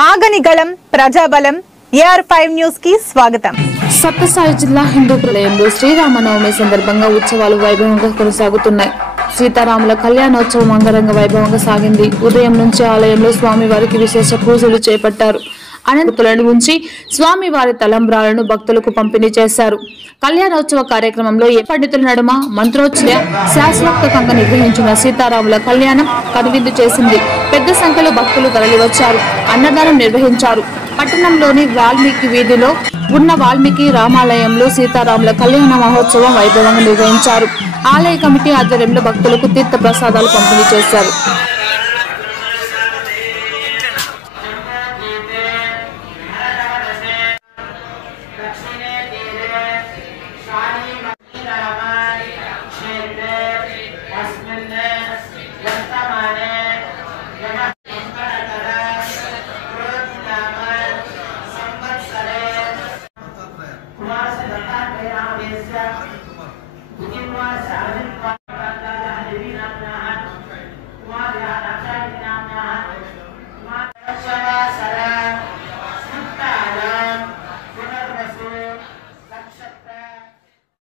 ఆగనిగళం ప్రజాబలం AR5 news కి స్వాగతం. సత్యసాయి జిల్లా హిందూ ప్రళయంలో శ్రీరామనవమి సందర్భంగా ఉత్సవాలు వైభవంగా కొనసాగుతున్నాయి. సీతారాముల కళ్యాణోత్సవం అంగరంగ వైభవంగా సాగింది. ఉదయం నుంచి ఆలయంలో స్వామివారికి విశేష పూజలు చేపట్టారు. అనంతపులను ఉంచి స్వామివారి తలంబ్రాలను భక్తులకు పంపిణీ చేశారు. కళ్యాణోత్సవ కార్యక్రమంలో పండితుల నడుమ మంత్రోచ్చయ శాస్త్రోక్తంగా నిర్వహించిన సీతారాముల కళ్యాణం కనువిందు చేసింది. పెద్ద సంఖ్యలో భక్తులు తరలివచ్చారు. అన్నదానం నిర్వహించారు. పట్టణంలోని వాల్మీకి వీధిలో ఉన్న వాల్మీకి రామాలయంలో సీతారాముల కళ్యాణ మహోత్సవం వైభవంగా నిర్వహించారు. ఆలయ కమిటీ ఆధ్వర్యంలో భక్తులకు తీర్థ ప్రసాదాలు పంపిణీ చేశారు.